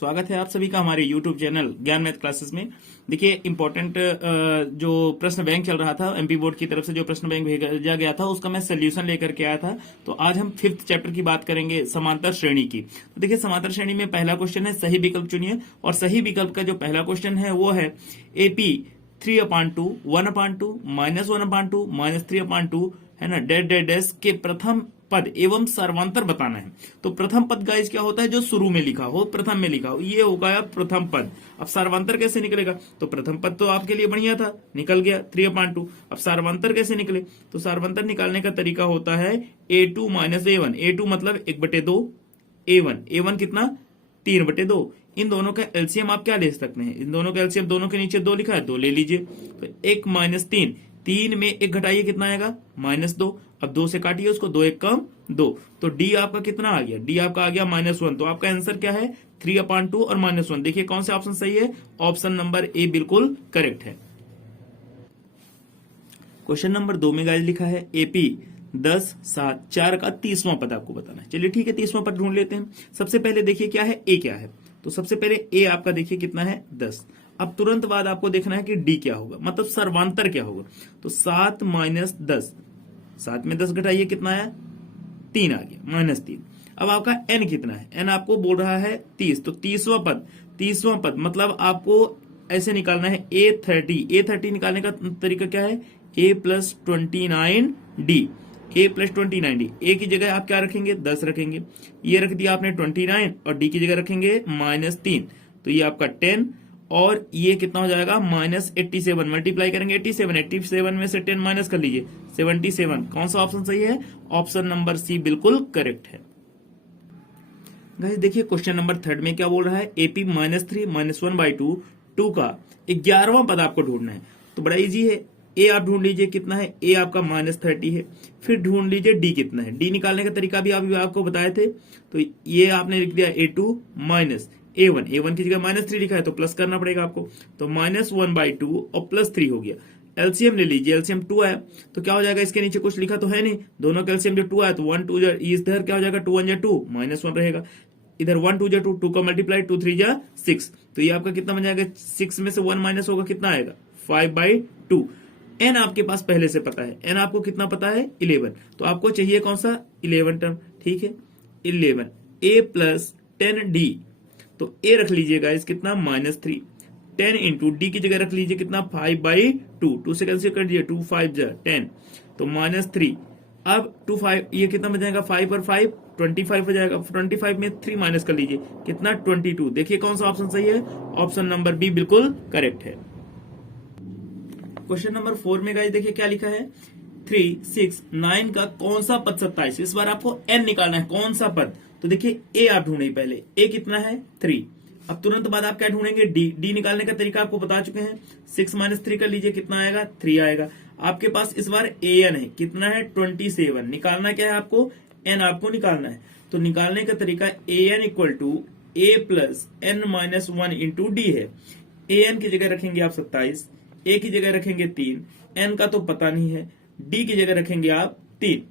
स्वागत है आप सभी का हमारे YouTube चैनल ज्ञान मैथ क्लासेस में। देखिए इंपॉर्टेंट जो प्रश्न बैंक चल रहा था एमपी बोर्ड की तरफ से, जो प्रश्न बैंक भेजा गया था उसका मैं सोल्यूशन लेकर के आया था। तो आज हम 5th चैप्टर की बात करेंगे, समांतर श्रेणी की। तो देखिए समांतर श्रेणी में पहला क्वेश्चन है सही विकल्प चुनिए, और सही विकल्प का जो पहला क्वेश्चन है वो है एपी 3/2, 1/2, -1/2, -3/2 है ना, डेड डेड डैश के प्रथम पद एवं सर्वांतर बताना है। तो प्रथम पद गाइस क्या होता है, जो शुरू में लिखा हो, प्रथम में लिखा हो, ये होगा प्रथम पद। अब सर्वांतर कैसे निकलेगा, तो प्रथम पद तो आपके लिए बढ़िया था, निकल गया 3/2। अब सर्वांतर कैसे निकले, तो सर्वांतर निकालने का तरीका होता है a2 - a1। a2 मतलब 1/2, a1 कितना 3/2। इन दोनों का एलसीएम आप क्या ले सकते हैं, इन दोनों का एलसीएम, दोनों के नीचे 2 लिखा है, 2 ले लीजिए। तो 1 - 3, 3 में 1 घटाइए कितना आएगा -2। अब 2 से काटिए उसको, 2 1 कम 2, तो डी आपका कितना आ गया, डी आपका आ गया -1। तो आपका आंसर क्या है 3/2 और -1। देखिए कौन सा ऑप्शन सही है, ऑप्शन नंबर ए बिल्कुल करेक्ट है। क्वेश्चन नंबर 2 में गाइस लिखा है एपी 10, 7, 4 का 30वां पद आपको बताना है। चलिए ठीक है, 30वां पद ढूंढ लेते हैं। सबसे पहले देखिए क्या है, ए क्या है। तो सबसे पहले ए आपका देखिए कितना है 10। अब तुरंत बाद आपको देखना है कि डी क्या होगा, मतलब सर्वांतर क्या होगा। तो 7 - 10, 7 में 10 घटाइए कितना है 3 आ गया, -3। अब आपका एन कितना है, एन आपको बोल रहा है 30। तो 30वां पद मतलब आपको ऐसे निकालना है A30 निकालने का तरीका क्या है, A+29D, A+29D। ए की जगह आप क्या रखेंगे 10 रखेंगे, ये रख दिया आपने 29, और डी की जगह रखेंगे -3। तो ये आपका 10, और ये कितना हो जाएगा -87। मल्टीप्लाई करेंगे 87 में से 10 माइनस कर लीजिए 77। कौन सा ऑप्शन सही है, ऑप्शन नंबर सी बिल्कुल करेक्ट है। गाइस देखिए क्वेश्चन नंबर 3 में क्या बोल रहा है, एपी -3 -1/2 2 का 11वां पद आपको ढूंढना है। तो बड़ा इजी है, ए आप ढूंढ लीजिए कितना है, ए आपका -30 है। फिर ढूंढ लीजिए डी कितना है, डी निकालने का तरीका भी आपको बताए थे। तो ये आपने लिख दिया A2 A1 की जगह -3 लिखा है तो प्लस करना पड़ेगा आपको। तो -1/2 और +3 हो गया। एलसीएम ले लीजिए, एलसीएम 2 आया तो क्या हो जाएगा, इसके नीचे कुछ लिखा तो है नहीं, दोनों का एलसीएम जो 2 आया तो 1 2 इधर क्या हो जाएगा 2 1 2 -1 रहेगा, इधर 1 2 2 का मल्टीप्लाई 2 3 6। तो ये आपका कितना बन जाएगा, 6 में से 1 माइनस होगा कितना आएगा 5/2। एन आपके पास पहले से पता है, एन आपको कितना पता है 11। तो आपको चाहिए कौन सा 11 टर्म, ठीक है 11 A+10D। तो ए रख लीजिएगा इस कितना -3, 10 इंटू डी की जगह रख लीजिए कितना 5/2, 2 से कैंसिल कर दीजिए 2 5 10, तो -3। अब 2 5 ये कितना बच जाएगा 5 और 5 25 हो जाएगा, 25 में 3 माइनस कर लीजिए कितना 22। देखिए कौन सा ऑप्शन सही है, ऑप्शन नंबर बी बिल्कुल करेक्ट है। क्वेश्चन नंबर 4 में गाइस देखिए क्या लिखा है, 3 6 9 का कौन सा पद 27। इस बार आपको एन निकालना है, कौन सा पद। तो देखिए ए आप ढूंढे पहले, ए कितना है 3। अब तुरंत बाद आप क्या ढूंढेंगे डी, डी निकालने का तरीका आपको बता चुके हैं। 6 - 3 कर लीजिए कितना आएगा 3 आएगा। आपके पास इस बार ए एन है, कितना है 27। निकालना क्या है आपको, एन आपको निकालना है। तो निकालने का तरीका A N = A+n-1 into D है। ए एन की जगह रखेंगे आप 27, ए की जगह रखेंगे 3, एन का तो पता नहीं है, डी की जगह रखेंगे आप 3।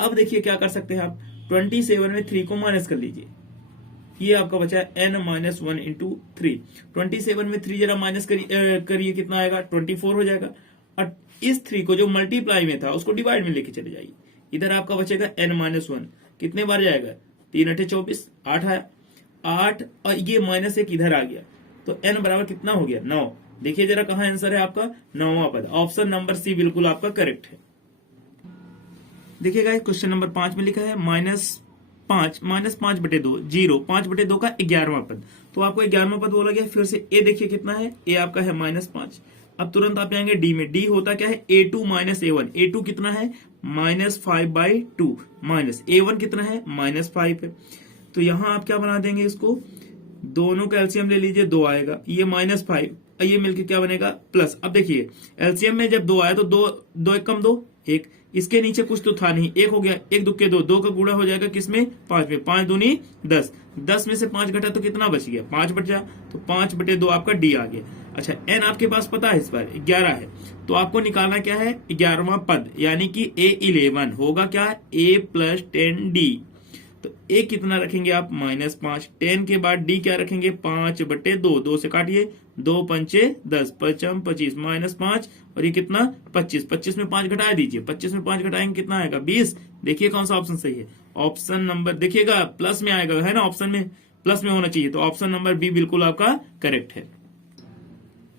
अब देखिए क्या कर सकते हैं आप, 27 में 3 को माइनस कर लीजिए, ये आपका बचा n-1 इंटू 3। 27 में 3 जरा माइनस करिए कितना आएगा 24 हो जाएगा। और इस 3 को जो मल्टीप्लाई में था उसको डिवाइड में लेके चले जाइए, इधर आपका बचेगा n-1, कितने बार जाएगा 3 8 24, 8 आया 8, और ये -1 इधर आ गया, तो n बराबर कितना हो गया 9। देखिए जरा कहां आंसर है आपका 9वां पद, ऑप्शन नंबर सी बिल्कुल आपका करेक्ट है। देखिएगा क्वेश्चन नंबर 5 में लिखा है -5 -5/2 0 5/2 का 11वां पद। तो आपको 11वां पद बोला गया। फिर से ए देखिए कितना है, ए आपका है -5। अब तुरंत आप जाएंगे डी में, डी होता क्या है A2 - A1। A2 कितना है -5/2, A1 कितना है -5 है। तो यहां आप क्या बना देंगे, इसको दोनों का एलसीएम ले लीजिए 2 आएगा, ये -5, ये मिलके क्या बनेगा प्लस। अब देखिए एलसीएम में जब 2 आया तो 2 1 कम 2 1, इसके नीचे कुछ तो था नहीं, 1 हो गया, 1 2 के 2, 2 का गुणा हो जाएगा किसमें 5 में, 5 दूनी 10, 10 में से 5 घटा तो कितना बच गया 5 बचा, तो 5/2 आपका डी आ गया। अच्छा एन आपके पास पता है इस बार 11 है, तो आपको निकालना क्या है 11वां पद, यानी कि A11 होगा क्या A+10D। तो ए कितना रखेंगे आप -5। 10 के बाद डी क्या रखेंगे 5/2, 2 से काटिए, 2 पंचे 10, 5 25 -5 और ये कितना 25, 25 में 5 घटा दीजिए, 25 में 5 घटाएंगे कितना आएगा 20। देखिए कौन सा ऑप्शन सही है, ऑप्शन नंबर देखिएगा प्लस में आएगा, है ना, ऑप्शन में प्लस में होना चाहिए, तो ऑप्शन नंबर बी बिल्कुल आपका करेक्ट है।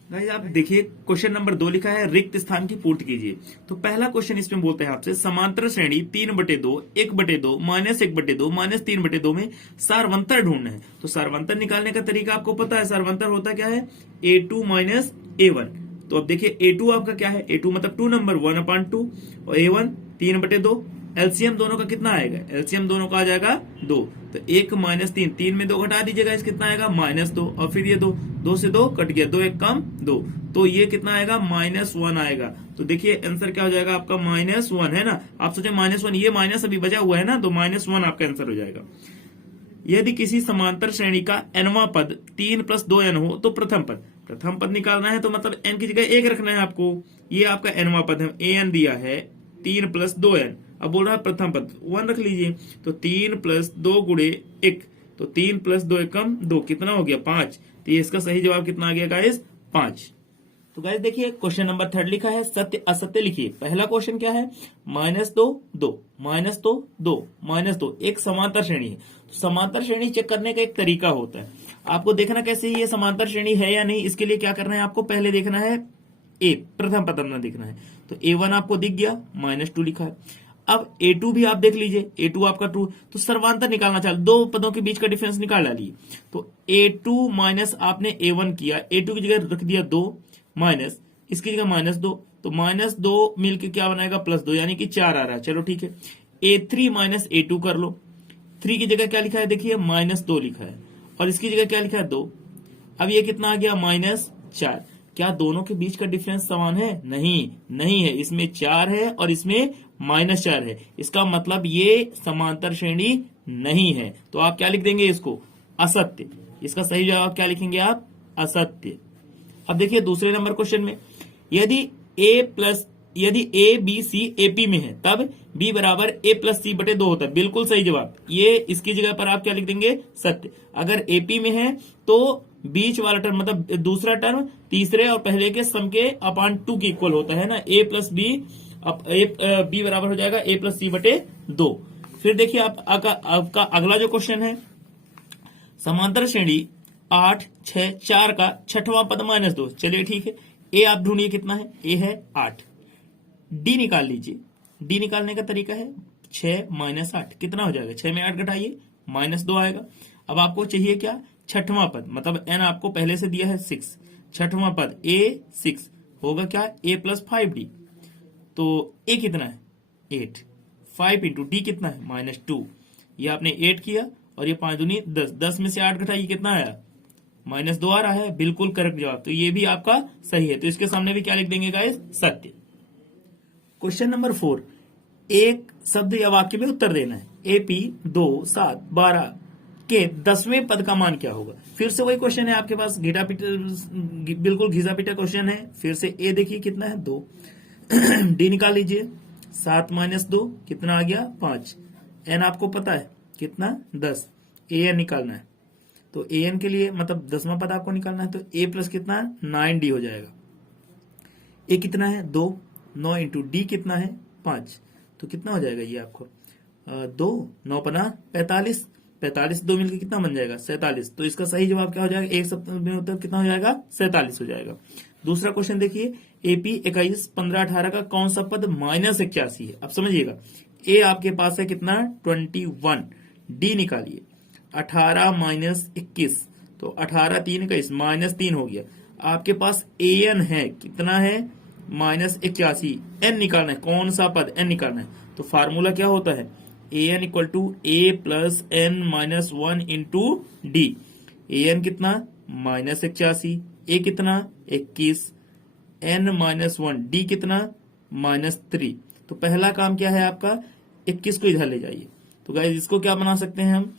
गाइस आप देखिए क्वेश्चन नंबर 2 लिखा है रिक्त स्थान की पूर्ति कीजिए। तो पहला क्वेश्चन इसमें बोलते हैं आपसे समांतर श्रेणी 3/2, 1/2, -1/2, -3/2 में सारवंतर ढूंढना है। तो सारवंतर निकालने का तरीका आपको पता है, सारवंतर होता क्या है A2 - A1। तो अब देखिए A2 आपका क्या है, A2 मतलब 2 नंबर 1/2 और A1 3/2। एलसीएम दोनों का कितना आएगा, एलसीएम दोनों का आ जाएगा 2। तो 1 -3, 3 में 2 घटा दीजिएगा, इस कितना आएगा -2 और फिर ये 2 से 2 कट गया, 2 1 कम 2, तो ये कितना आएगा -1 आएगा। तो देखिए आंसर क्या हो जाएगा आपका -1 है ना। आप सोचे -1, ये माइनस अभी बचा हुआ है ना, तो -1 आपका आंसर हो जाएगा। यदि किसी समांतर श्रेणी का nवां पद 3 + 2n हो तो प्रथम पद निकालना है, तो मतलब n की जगह 1 रखना है आपको। ये आपका nवां पद है, an दिया है 3 + 2n, अब बोल रहा है प्रथम पद 1 रख लीजिए। तो 3 + 2 × 1, तो 3 + 2 = 2, कितना हो गया 5। तो इसका सही जवाब कितना आ गया गाइस 5। तो गाइस देखिए क्वेश्चन नंबर 3 लिखा है सत्य असत्य लिखिए। पहला क्वेश्चन क्या है -2 2 -2 2 -2 एक समांतर श्रेणी है। तो समांतर श्रेणी चेक करने का एक तरीका होता है, आपको देखना कैसे ये समांतर श्रेणी है या नहीं। इसके लिए क्या करना है आपको, पहले देखना है ए, प्रथम पद अपना देखना है। तो A1 आपको दिख गया, -2 लिखा है। अब A2 भी आप देख लीजिए, A2 आपका 2, तो सर्वांतर निकालना चाहिए, दो पदों के बीच का डिफरेंस निकाल डालिए। तो A2 माइनस आपने A1 किया, A2 की जगह रख दिया 2 माइनस इसकी जगह -2, तो -2 मिलकर क्या बनाएगा +2, यानी कि 4 आ रहा है। चलो ठीक है, A3 - A2 कर लो। 3 की जगह क्या लिखा है देखिए -2 लिखा है, और इसकी जगह क्या लिखा है 2। अब ये कितना आ गया -4। क्या दोनों के बीच का डिफरेंस समान है, नहीं है, इसमें 4 है और इसमें -4 है। इसका मतलब ये समांतर श्रेणी नहीं है। तो आप क्या लिख देंगे इसको, असत्य। इसका सही जवाब क्या लिखेंगे आप, असत्य। अब देखिए दूसरे नंबर क्वेश्चन में, यदि A B C AP में है तब B बराबर A + C/2 होता है। बिल्कुल सही जवाब, ये इसकी जगह पर आप क्या लिख देंगे, सत्य। अगर AP में है तो बीच वाला टर्म मतलब दूसरा टर्म तीसरे और पहले के सम के अपान 2 के इक्वल होता है ना। A + B B बराबर हो जाएगा A + C/2। फिर देखिए आपका अगला जो क्वेश्चन है, समांतर श्रेणी 8 6 4 का छठवां पद -2। चलिए ठीक है, ए आप ढूंढिए कितना है, ए है 8। डी निकाल लीजिए, डी निकालने का तरीका है 6 - 8, कितना हो जाएगा, 6 में 8 घटाइए -2 आएगा। अब आपको चाहिए क्या, छठवां पद, मतलब एन आपको पहले से दिया है 6, छठवां पद ए 6 होगा क्या, A + 5D। तो ए कितना है 8, 5 × डी कितना है -2। ये आपने 8 किया और ये 5 दूनी 10, 10 में से 8 घटाइए कितना आया -2 आ रहा है। बिल्कुल करेक्ट जवाब, तो ये भी आपका सही है। तो इसके सामने भी क्या लिख देंगे गाइस, सत्य। क्वेश्चन नंबर 4, एक शब्द या वाक्य में उत्तर देना है। AP 2 7 12 के 10वें पद का मान क्या होगा। फिर से वही क्वेश्चन है आपके पास, बिल्कुल घिसा पीटा क्वेश्चन है। फिर से ए देखिए कितना है 2, डी निकाल लीजिए 7 - 2 कितना आ गया 5, एन आपको पता है कितना 10, एन निकालना है। तो एन के लिए मतलब 10वां पद आपको निकालना है, तो ए प्लस कितना 9D हो जाएगा। ए कितना है 2, 9 × डी कितना है 5, तो कितना हो जाएगा ये आपको 2 9 × 5 45, 45 2 मिलकर कितना बन जाएगा 47। तो इसका सही जवाब क्या हो जाएगा, एक सप्ताह में उत्तर कितना हो जाएगा 47 हो जाएगा। दूसरा क्वेश्चन देखिए, AP 21 15 18 का कौन सा पद -81 है। अब समझिएगा, ए आपके पास है कितना 21, डी निकालिए 18 - 21, तो 18 3 21 -3 हो गया। आपके पास an है कितना है -81, n निकालना है, कौन सा पद n निकालना है। तो फार्मूला क्या होता है, an = A + n - 1 × d। an कितना -81, a कितना 21, n - 1, d कितना -3। तो पहला काम क्या है आपका, 21 को इधर ले जाइए। तो गाइस इसको क्या बना सकते हैं हम,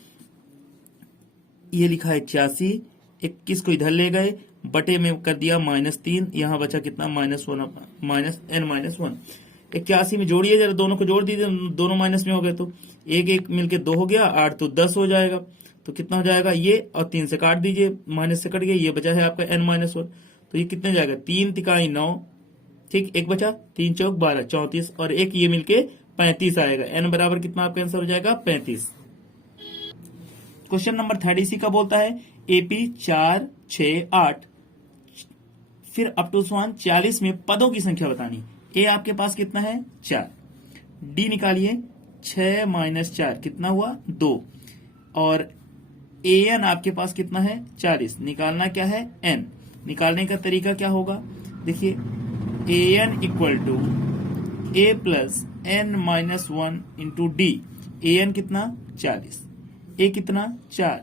ये लिखा है 86, 21 को इधर ले गए, बटे में कर दिया -3, यहां बचा कितना -1 -n - 1। 81 में जोड़िए जरा, दोनों को जोड़ दीजिए, दोनों माइनस में हो गए तो एक एक मिलके 2 हो गया, 8 तो 10 हो जाएगा। तो कितना हो जाएगा ये, और 3 से काट दीजिए, माइनस से कट गया, ये बचा है आपका n-1। तो ये कितने जाएगा, 3 तिकाई 9, ठीक, एक बचा, 3 चौक 12, 34 और एक ये मिलके 35 आएगा। n बराबर कितना आपका आंसर हो जाएगा, 35। क्वेश्चन नंबर 30 इसी का बोलता है एपी 4, 6, 8 फिर अप टू 40 में पदों की संख्या बतानी। ए आपके पास कितना है, 4। डी निकालिए, 6 - 4 कितना हुआ, 2। और ए एन आपके पास कितना है, 40। निकालना क्या है, एन। निकालने का तरीका क्या होगा, देखिए, A n equal to A plus n-1 into D. A n कितना, 40, ए कितना, 4,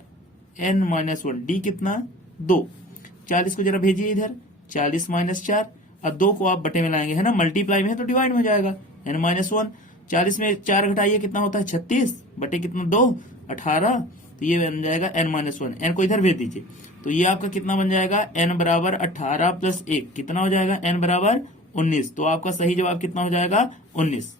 n-1, डी कितना, 2। 40 को जरा भेजिए इधर, 40 - 4, और 2 को आप बटे में लाएंगे, है ना, मल्टीप्लाई में है तो डिवाइड में हो जाएगा, n-1। 40 में 4 घटाइए, कितना होता है, 36, बटे कितना, 2, 18। तो ये बन जाएगा n-1, n को इधर भेज दीजिए। तो ये आपका कितना बन जाएगा, n बराबर 18 प्लस 1 कितना हो जाएगा, n बराबर 19। तो आपका सही जवाब कितना हो जाएगा, 19।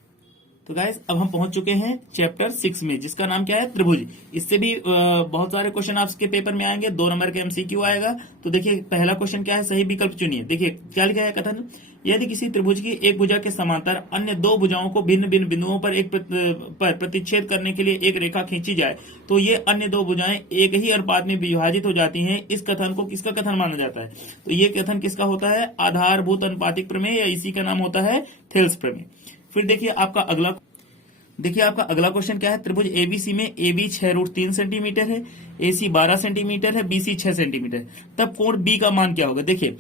तो गाइस अब हम पहुंच चुके हैं चैप्टर 6 में, जिसका नाम क्या है, त्रिभुज। इससे भी बहुत सारे क्वेश्चन आपके पेपर में आएंगे, 2 नंबर के एमसीक्यू आएगा। तो देखिए पहला क्वेश्चन क्या है, सही विकल्प चुनिए। देखिए क्या लिखा है कथन, यदि किसी त्रिभुज की एक भुजा के समांतर अन्य 2 भुजाओं को भिन्न भिन्न बिंदुओं पर पर प्रतिच्छेद करने के लिए एक रेखा खींची जाए तो ये अन्य 2 भुजाएं एक ही अनुपात में विभाजित हो जाती हैं। इस कथन को किसका कथन माना जाता है, तो ये कथन किसका होता है, आधारभूत अनुपातिक प्रमेय, या इसी का नाम होता है थेल्स प्रमेय। फिर देखिए आपका अगला क्वेश्चन क्या है, त्रिभुज एबीसी में AB 6√3 सेंटीमीटर है, AC 12 सेंटीमीटर है, BC 6 सेंटीमीटर। तब कोण B का मान क्या होगा। देखिए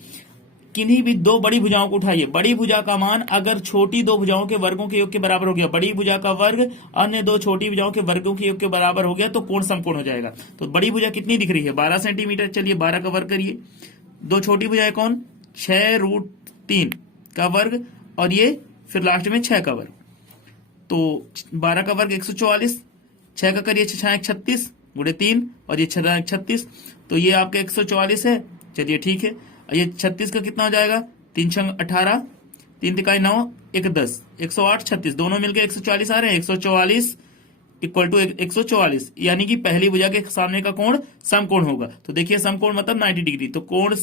किन्हीं भी 2 बड़ी भुजाओं को उठाइए, बड़ी भुजा का मान अगर छोटी 2 भुजाओं के वर्गों के योग के बराबर हो गया, बड़ी भुजा का वर्ग अन्य 2 छोटी भुजाओं के वर्गों के योग के बराबर हो गया, तो कोण समकोण हो जाएगा। तो बड़ी भुजा कितनी दिख रही है, 12 सेंटीमीटर। चलिए 12 का वर्ग करिए, 2 छोटी भुजाएं कौन, 6√3 का वर्ग, और ये फिर लास्ट में 6 का वर्ग। तो 12 का वर्ग 144, 6 का करिए 6 × 36 गुणे 3, और ये 6 × 36, तो ये आपका 144 है। चलिए ठीक है, ये 36 का कितना हो जाएगा, 3 × 18, 3 तिकाई 9, 1 10, 108, 36 दोनों मिलकर 144 आ रहे हैं। 144 इक्वल टू 144, यानी कि पहली भुजा के सामने का कोण समकोण होगा। तो देखिए समकोण मतलब 90 डिग्री, तो कोण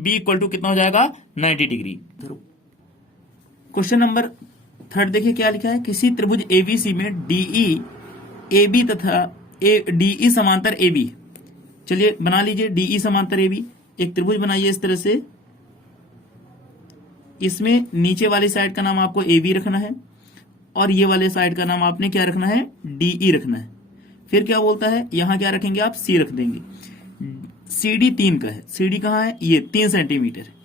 बी इक्वल टू कितना हो जाएगा, 90 डिग्री। क्वेश्चन नंबर 3 देखिए क्या लिखा है, किसी त्रिभुज एबीसी में डीई AB तथा डीई समांतर AB। चलिए बना लीजिए डीई समांतर AB, एक त्रिभुज बनाइए इस तरह से। इसमें नीचे वाली साइड का नाम आपको AB रखना है, और ये वाले साइड का नाम आपने क्या रखना है, DE रखना है। फिर क्या बोलता है, यहां क्या रखेंगे आप, C रख देंगे। CD 3 का है, CD कहां है, ये 3 सेंटीमीटर है।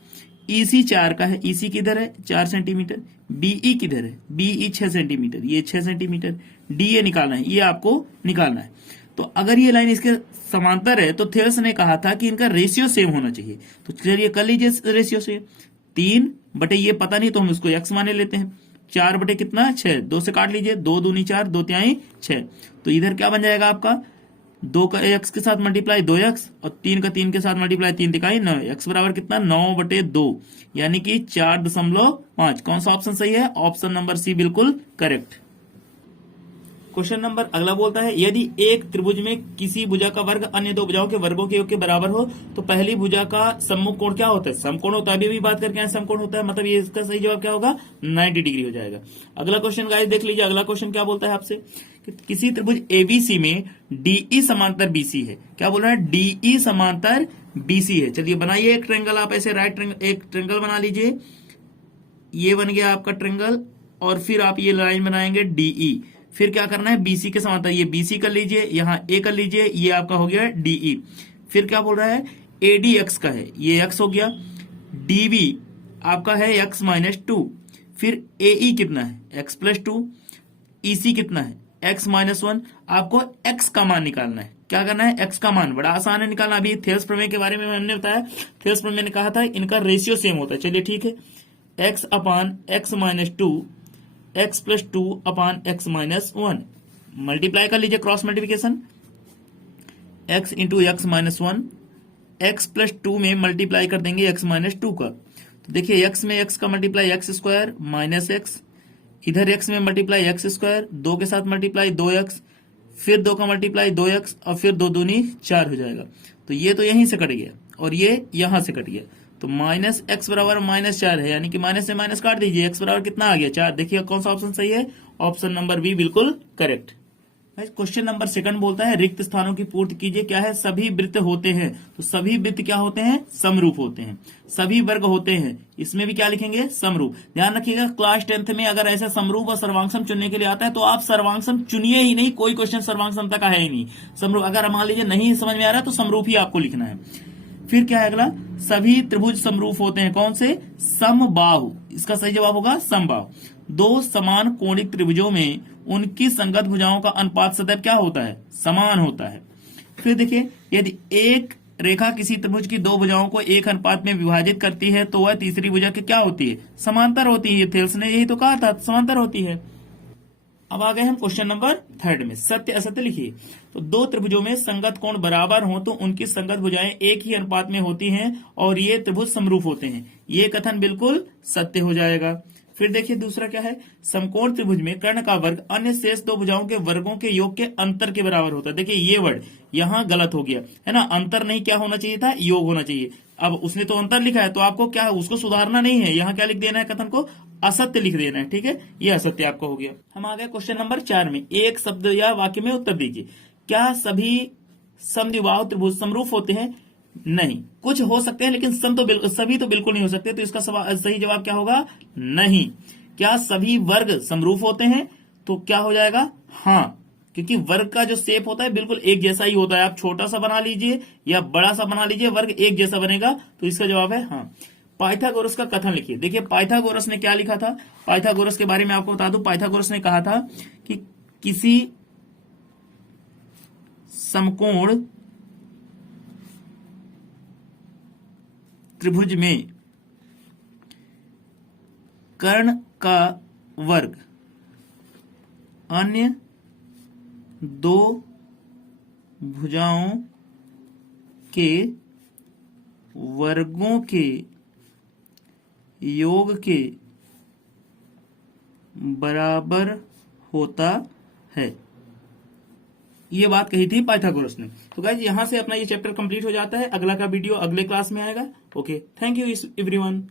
EC 4 का है, EC किधर है, 4 सेंटीमीटर। BE किधर है, BE 6 सेंटीमीटर, ये 6 सेंटीमीटर। DA निकालना है, ये आपको निकालना है। तो अगर ये लाइन इसके समांतर है तो थेल्स ने कहा था कि इनका रेशियो सेम होना चाहिए। तो चलिए कर लीजिए रेशियो सेम, 3 बटे ये पता नहीं तो हम इसको x माने लेते हैं, 4 बटे कितना, 6, 2 से काट लीजिए, 2 दूनी 4, 2 तिहाई 6। तो इधर क्या बन जाएगा आपका, 2 का x के साथ मल्टीप्लाई 2x, और 3 का 3 के साथ मल्टीप्लाई 3 तिकाई 9, x बराबर कितना, 9/2, यानी कि 4.5। कौन सा ऑप्शन सही है, ऑप्शन नंबर C बिल्कुल करेक्ट। क्वेश्चन नंबर अगला बोलता है, यदि एक त्रिभुज में किसी भुजा का वर्ग अन्य 2 भुजाओं के वर्गों के योग के बराबर हो तो पहली भुजा का सम्मुख कोण क्या होता है, समकोण होता है। अभी भी बात करके आए समकोण होता है, मतलब ये इसका सही जवाब क्या होगा, 90 डिग्री हो जाएगा। अगला क्वेश्चन गाइस देख लीजिए, अगला क्वेश्चन क्या बोलता है आपसे, किसी त्रिभुज एबीसी में डीई समांतर बीसी है। क्या बोल रहा है, डीई समांतर बीसी है। चलिए बनाइए एक ट्रेंगल, आप ऐसे राइट ट्रेंगल, एक ट्रेंगल बना लीजिए, ये बन गया आपका ट्रेंगल, और फिर आप ये लाइन बनाएंगे डीई। फिर क्या करना है, बीसी के समांतर ये बीसी कर लीजिए, यहां ए कर लीजिए, ये आपका हो गया डीई। फिर क्या बोल रहा है, एडी एक्स का है, ये एक्स हो गया, डीबी आपका है x - 2, फिर एई कितना है, x + 2, ईसी कितना है, x - 1। आपको x का मान निकालना है। क्या करना है, x का मान, बड़ा आसान है निकालना। अभी थेल्स प्रमेय के बारे में हमने बताया, थेल्स प्रमेय ने कहा था इनका रेशियो सेम होता है। चलिए ठीक है, x/x - 2, x + 2/x - 1 मल्टीप्लाई कर लीजिए, cross multiplication, x × x - 1, x + 2 में मल्टीप्लाई कर देंगे x - 2 का। तो देखिए x में x का मल्टीप्लाई x² - x, इधर x में मल्टीप्लाई एक्स स्क्वायर, 2 के साथ मल्टीप्लाई 2x, फिर 2 का मल्टीप्लाई 2x और फिर 2 दूनी 4 हो जाएगा। तो ये तो यहीं से कट गया और ये यहां से कट गया, तो माइनस एक्स बराबर -4 है, यानी कि माइनस से माइनस काट दीजिए, एक्स बराबर कितना आ गया 4। देखिए कौन सा ऑप्शन सही है, ऑप्शन नंबर बी बिल्कुल करेक्ट। क्वेश्चन नंबर 2 बोलता है रिक्त स्थानों की पूर्ति कीजिए। क्या है, सभी वृत्त होते हैं, तो सभी वृत्त क्या होते हैं, समरूप होते हैं। सभी वर्ग होते हैं, इसमें भी क्या लिखेंगे, समरूप। ध्यान रखिएगा क्लास 10th में अगर ऐसा समरूप और सर्वांगसम चुनने के लिए आता है तो आप सर्वांगसम चुनिए ही नहीं, कोई क्वेश्चन सर्वांगसम तक है ही नहीं। समरूप अगर मान लीजिए नहीं समझ में आ रहा तो समरूप ही आपको लिखना है। फिर क्या है अगला, सभी त्रिभुज समरूप होते हैं, कौन से, समबाहु। इसका सही जवाब होगा समबाहु। 2 समान कोणिक त्रिभुजों में उनकी संगत भुजाओं का अनुपात सदैव क्या होता है, समान होता है। फिर देखिए यदि एक रेखा किसी त्रिभुज की 2 भुजाओं को एक अनुपात में विभाजित करती है तो वह तीसरी भुजा की क्या होती है, समांतर होती है। थेल्स ने यही तो कहा था, समांतर होती है। अब आ गए हम क्वेश्चन नंबर 3 में, सत्य असत्य लिखिए। तो 2 त्रिभुजों में संगत कोण बराबर हो तो उनकी संगत भुजाएं एक ही अनुपात में होती हैं और ये त्रिभुज समरूप होते हैं। ये कथन बिल्कुल सत्य हो जाएगा। फिर देखिए दूसरा क्या है, समकोण त्रिभुज में कर्ण का वर्ग अन्य शेष 2 भुजाओं के वर्गों के योग के अंतर के बराबर होता है। देखिए ये वर्ड यहाँ गलत हो गया है ना, अंतर नहीं क्या होना चाहिए था, योग होना चाहिए। अब उसने तो अंतर लिखा है तो आपको क्या है, उसको सुधारना नहीं है, यहाँ क्या लिख देना है, कथन को असत्य लिख देना है। ठीक है, ये असत्य आपका हो गया। हम आ गए क्वेश्चन नंबर 4 में, एक शब्द या वाक्य में उत्तर दीजिए। क्या सभी समद्विबाहु त्रिभुज समरूप होते हैं, नहीं, कुछ हो सकते हैं लेकिन सभी तो बिल्कुल नहीं हो सकते। तो इसका सही जवाब क्या होगा, नहीं। क्या सभी वर्ग समरूप होते हैं, तो क्या हो जाएगा, हाँ, क्योंकि वर्ग का जो शेप होता है बिल्कुल एक जैसा ही होता है। आप छोटा सा बना लीजिए या बड़ा सा बना लीजिए, वर्ग एक जैसा बनेगा। तो इसका जवाब है हाँ। पाइथागोरस का कथन लिखिए। देखिए पाइथागोरस ने क्या लिखा था, पाइथागोरस के बारे में आपको बता दूं। पाइथागोरस ने कहा था कि किसी समकोण त्रिभुज में कर्ण का वर्ग अन्य 2 भुजाओं के वर्गों के योग के बराबर होता है। ये बात कही थी पाइथागोरस ने। तो गाइस यहां से अपना ये चैप्टर कंप्लीट हो जाता है। अगला का वीडियो अगले क्लास में आएगा। Okay, thank you everyone.